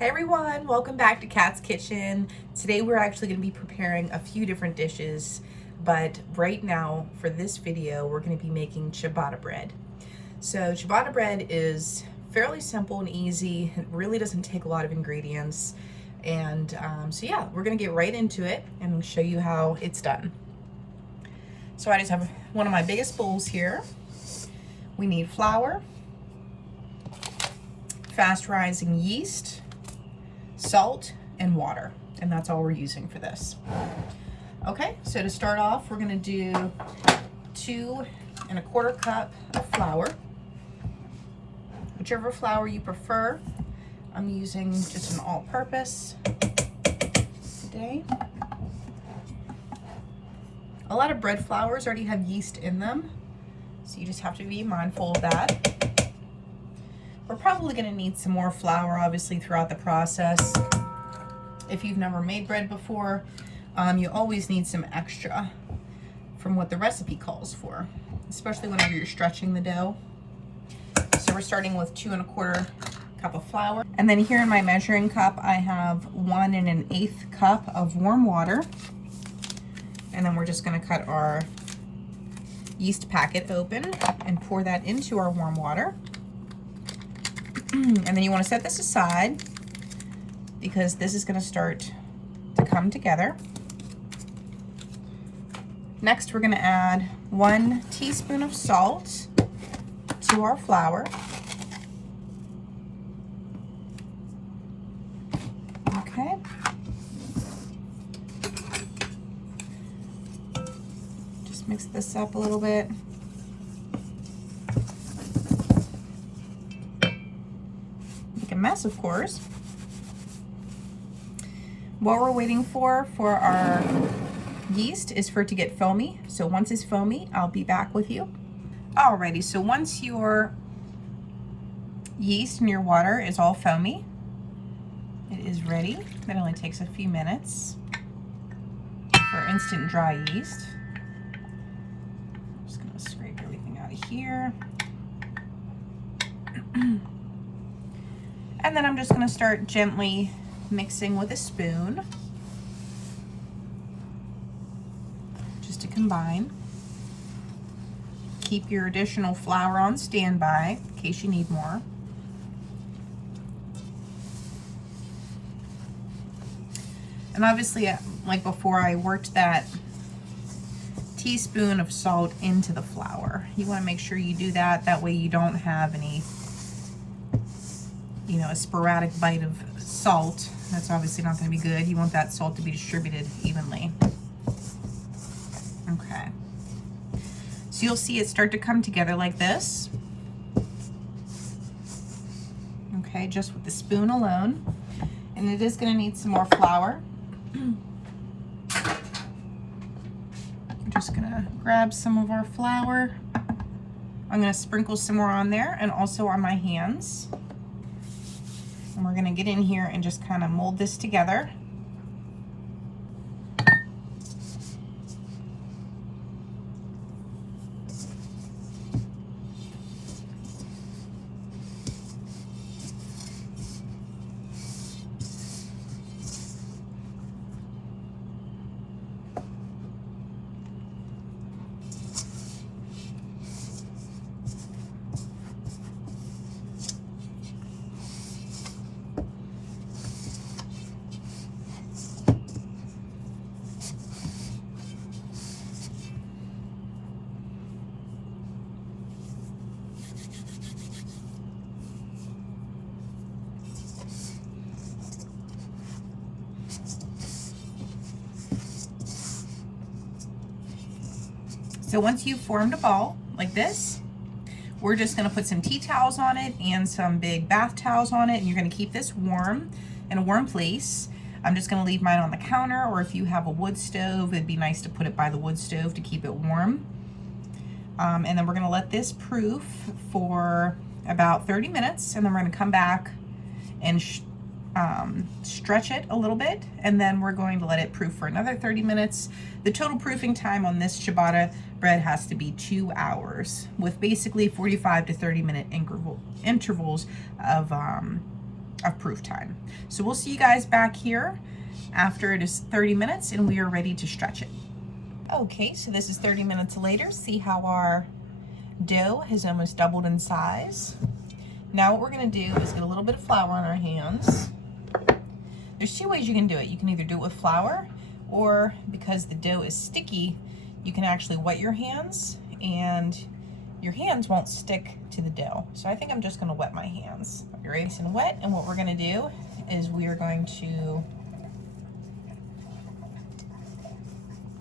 Hey everyone, welcome back to Kat's Kitchen. Today we're actually going to be preparing a few different dishes, but right now for this video we're going to be making ciabatta bread. So ciabatta bread is fairly simple and easy. It really doesn't take a lot of ingredients, and so yeah, we're going to get right into it and show you how it's done. So I just have one of my biggest bowls here. We need flour, fast rising yeast, salt, and water, and that's all we're using for this. Okay, so to start off, we're going to do 2 1/4 cup of flour, whichever flour you prefer. I'm using just an all-purpose today. A lot of bread flours already have yeast in them, so you just have to be mindful of that. We're probably going to need some more flour, obviously, throughout the process. If you've never made bread before, you always need some extra from what the recipe calls for, especially whenever you're stretching the dough. So we're starting with 2 1/4 cup of flour. And then here in my measuring cup, I have 1 1/8 cup of warm water. And then we're just going to cut our yeast packet open and pour that into our warm water. And then you want to set this aside because this is going to start to come together. Next, we're going to add 1 teaspoon of salt to our flour. Okay. Just mix this up a little bit. Make a mess, of course. What we're waiting for our yeast is for it to get foamy. So once it's foamy, I'll be back with you. Alrighty, so once your yeast and your water is all foamy, it is ready. It only takes a few minutes for instant dry yeast. I'm just gonna scrape everything out of here. And then I'm just gonna start gently mixing with a spoon just to combine. Keep your additional flour on standby in case you need more. And obviously, like before, I worked that teaspoon of salt into the flour. You want to make sure you do that. That way you don't have any, a sporadic bite of salt. That's obviously not going to be good. You want that salt to be distributed evenly. Okay. So you'll see it start to come together like this. Okay, just with the spoon alone. And it is going to need some more flour. I'm just going to grab some of our flour. I'm going to sprinkle some more on there and also on my hands. And we're going to get in here and just kind of mold this together. So once you've formed a ball like this, we're just going to put some tea towels on it and some big bath towels on it, and you're going to keep this warm in a warm place. I'm just going to leave mine on the counter, or if you have a wood stove, it'd be nice to put it by the wood stove to keep it warm. And then we're going to let this proof for about 30 minutes, and then we're going to come back and stretch it a little bit, and then we're going to let it proof for another 30 minutes. The total proofing time on this ciabatta bread has to be 2 hours, with basically 45 to 30 minute intervals of of proof time. So we'll see you guys back here after it is 30 minutes and we are ready to stretch it. Okay, so this is 30 minutes later. See how our dough has almost doubled in size. Now what we're gonna do is get a little bit of flour on our hands. There's two ways you can do it. You can either do it with flour, or because the dough is sticky, you can actually wet your hands and your hands won't stick to the dough. So I think I'm just gonna wet my hands. You're nice and wet, and what we're gonna do is we are going to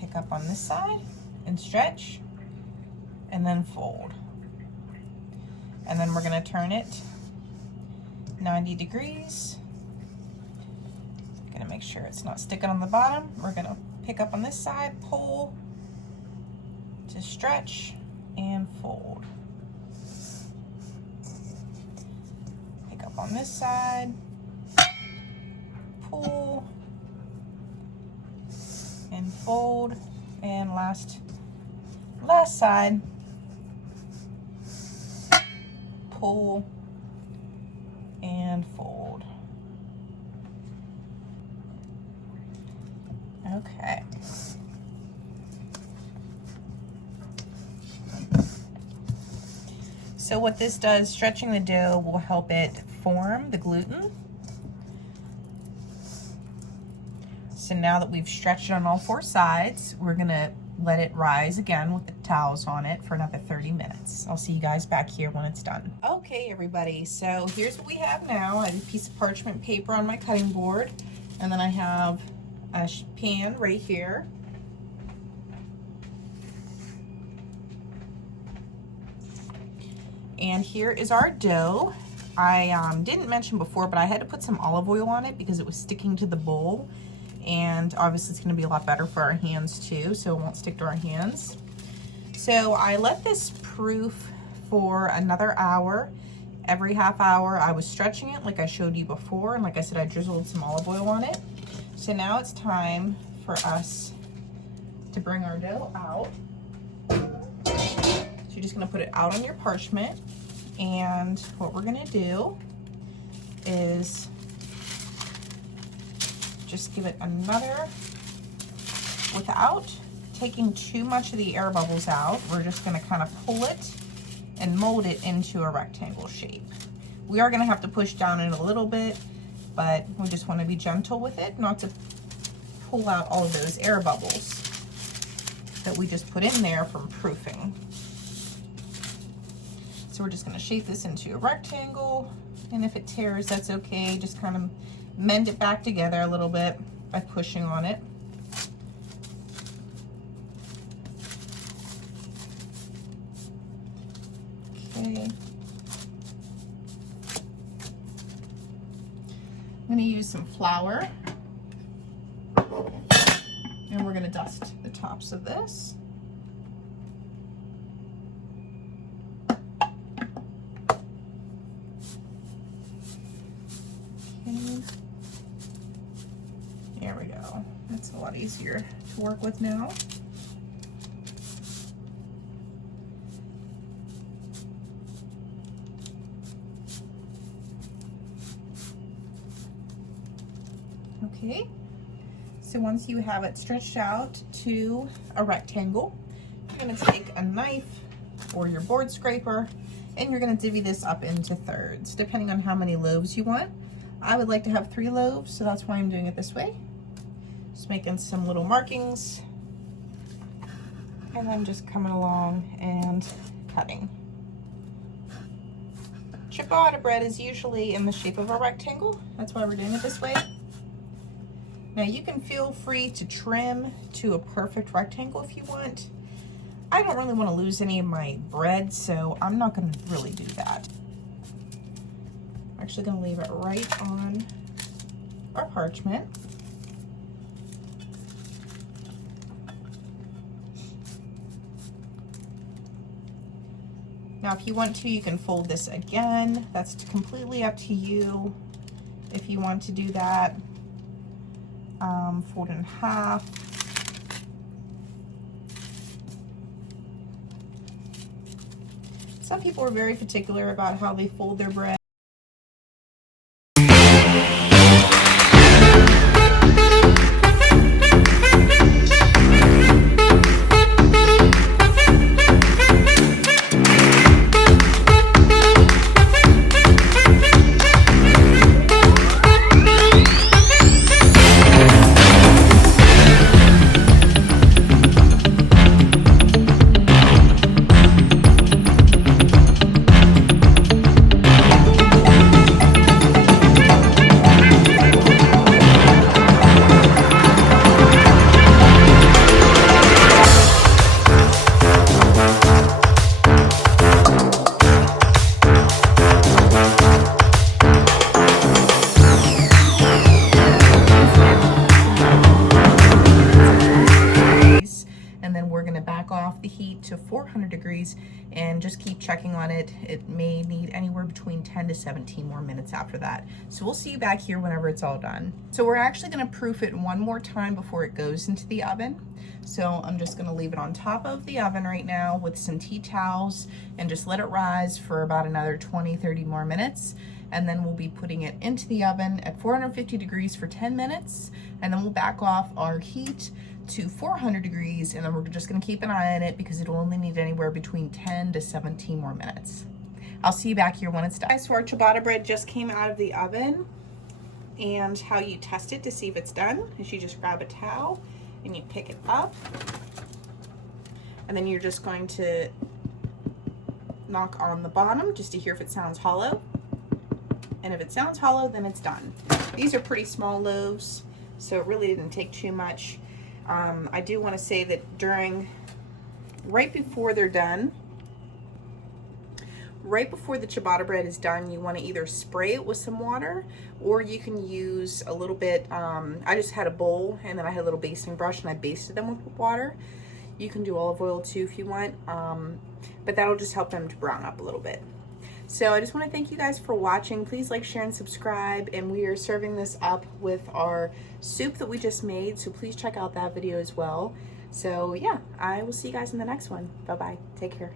pick up on this side and stretch, and then fold. And then we're gonna turn it 90 degrees. Gonna make sure it's not sticking on the bottom. We're gonna pick up on this side, pull to stretch, and fold. Pick up on this side, pull, and fold. And last side, pull, and fold. Okay. So what this does, stretching the dough will help it form the gluten. So now that we've stretched it on all four sides, we're gonna let it rise again with the towels on it for another 30 minutes. I'll see you guys back here when it's done. Okay, everybody, so here's what we have now. I have a piece of parchment paper on my cutting board, and then I have a pan right here. And here is our dough. I didn't mention before, but I had to put some olive oil on it because it was sticking to the bowl. And obviously it's gonna be a lot better for our hands too, so it won't stick to our hands. So I let this proof for another hour. Every half hour I was stretching it like I showed you before, and like I said, I drizzled some olive oil on it. So now it's time for us to bring our dough out. So you're just gonna put it out on your parchment, and what we're gonna do is just give it another, without taking too much of the air bubbles out, we're just gonna kind of pull it and mold it into a rectangle shape. We are gonna have to push down it a little bit, but we just wanna be gentle with it, not to pull out all of those air bubbles that we just put in there from proofing. So we're just gonna shape this into a rectangle, and if it tears, that's okay. Just kind of mend it back together a little bit by pushing on it. Okay. I'm gonna use some flour, and we're gonna dust the tops of this. Okay. There we go. That's a lot easier to work with now. Okay, so once you have it stretched out to a rectangle, you're going to take a knife or your board scraper, and you're going to divvy this up into thirds, depending on how many loaves you want. I would like to have 3 loaves, so that's why I'm doing it this way. Just making some little markings, and then just coming along and cutting. Ciabatta bread is usually in the shape of a rectangle. That's why we're doing it this way. Now you can feel free to trim to a perfect rectangle if you want. I don't really want to lose any of my bread, so I'm not going to really do that. I'm actually going to leave it right on our parchment. Now if you want to, you can fold this again. That's completely up to you if you want to do that. Fold it in half. Some people are very particular about how they fold their bread. to 400 degrees and just keep checking on it. It may need anywhere between 10 to 17 more minutes after that. So we'll see you back here whenever it's all done. So we're actually gonna proof it one more time before it goes into the oven. So I'm just gonna leave it on top of the oven right now with some tea towels and just let it rise for about another 20-30 more minutes. And then we'll be putting it into the oven at 450 degrees for 10 minutes. And then we'll back off our heat to 400 degrees, and then we're just gonna keep an eye on it because it'll only need anywhere between 10 to 17 more minutes. I'll see you back here when it's done. So our ciabatta bread just came out of the oven, and how you test it to see if it's done is you just grab a towel and you pick it up, and then you're just going to knock on the bottom just to hear if it sounds hollow. And if it sounds hollow, then it's done. These are pretty small loaves, so it really didn't take too much. I do want to say that right before they're done, right before the ciabatta bread is done, you want to either spray it with some water, or you can use a little bit, I just had a bowl and then I had a little basting brush and I basted them with water. You can do olive oil too if you want, but that'll just help them to brown up a little bit. So I just want to thank you guys for watching. Please like, share, and subscribe. And we are serving this up with our soup that we just made, so please check out that video as well. So yeah, I will see you guys in the next one. Bye-bye. Take care.